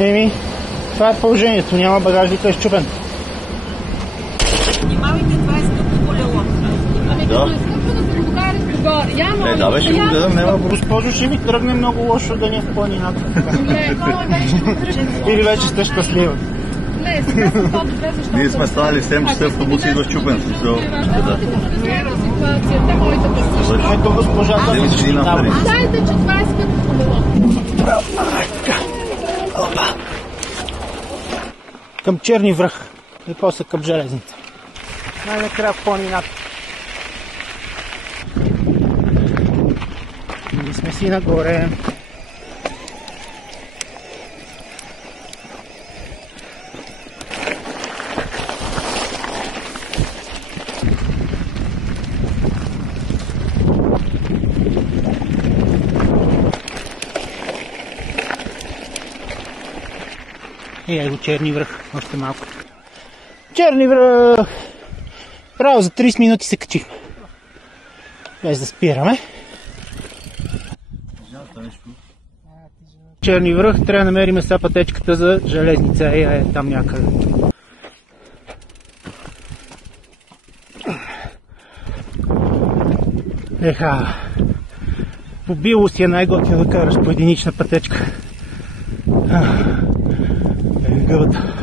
Еми, това е положението. Няма багажника, е счупен. Внимавайте, това е скъпо колело. Ами като е скъпо да се докараш догоре. Да, ще го дадам, няма. Госпожо, ще ми тръгне много лошо да ни е в планината. Или вече сте щастлива. Не, сега съм по-добре, защото... Ние сме станали 7 часа, автобуса идва счупен. Ситуацията, моята persistent. Ето госпожата ми ще дава. Знаете, че това е скъпо колело. Към Черни връх и после към железница. Най-накрая в планината. Ние сме си нагоре. И его Черни връх, още малко. Черни връх! Право за 30 минути се качихме. Без да спираме. Черни връх, трябва да намерим сега пътечката за железница. Е там някъде. Еха. Побило си е най-готино да караш по единична пътечка. Гъвата.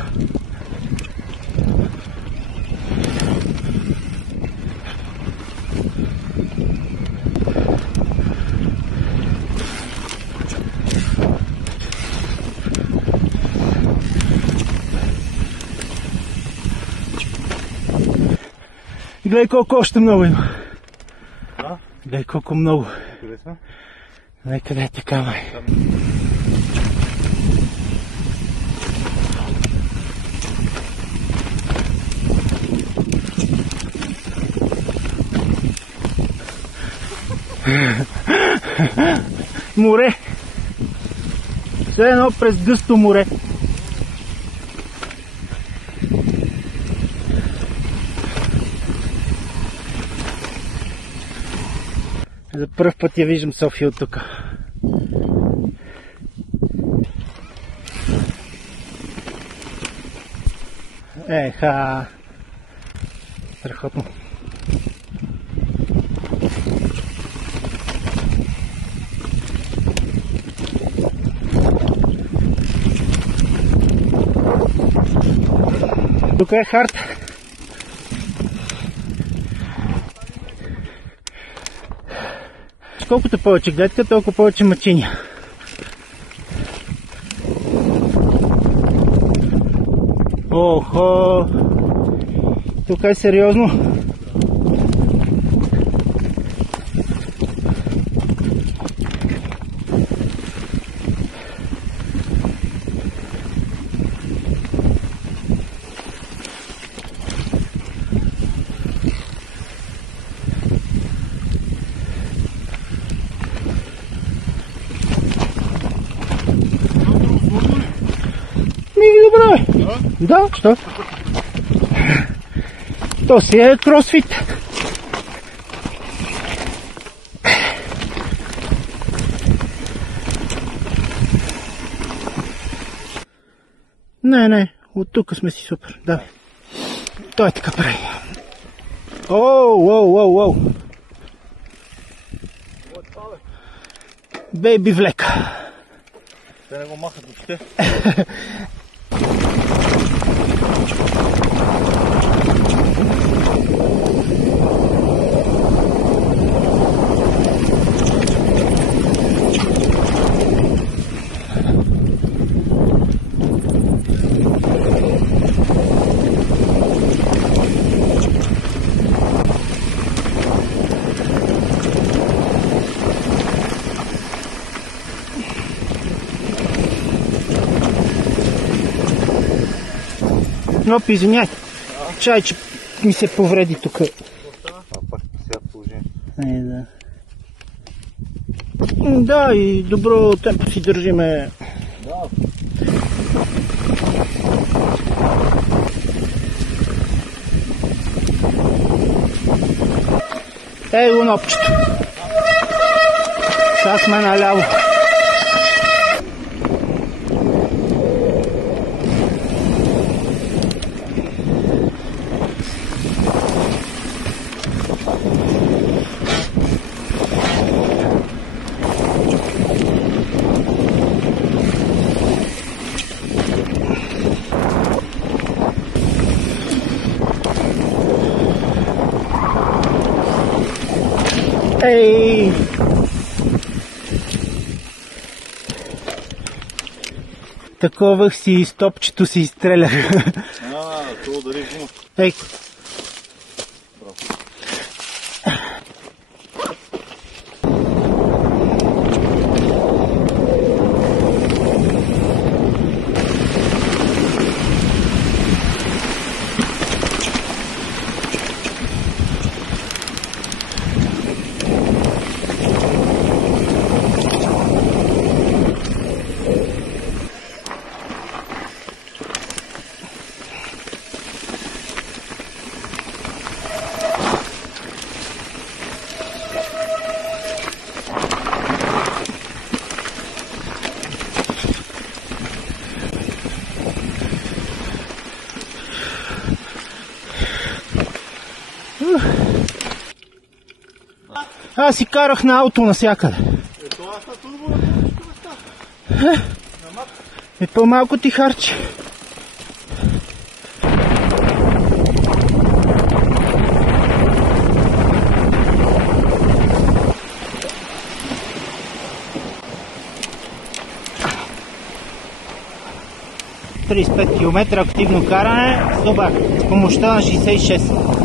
Гледай колко още много има. Гледай колко много. Къде сме? Гледай къде е така, май. Море. Все едно през гъсто море. За първ път я виждам София от тук. Еха. Страхотно. Тук е хард. Колкото повече гледка, толкова повече мъчения. Охо! Тук е сериозно. Добре. Да, що? То си е кросфит. Не, от тук сме си супер, да. Той е така прави. Оу. Бейби влека. Те не го махат очите. Опи, извиняй. Чай, че ми се повреди тук. Пак сега положение. Да, и добро темпо си държиме. Ей го нопчето. Сега сме наляво. Ей! Таковах си и стопчето си изстрелях. Това удари гума. Ей! Аз си карах на ауто насякъде. По-малко ти харчи. ...35 км активно каране, супер, с помощта на 66.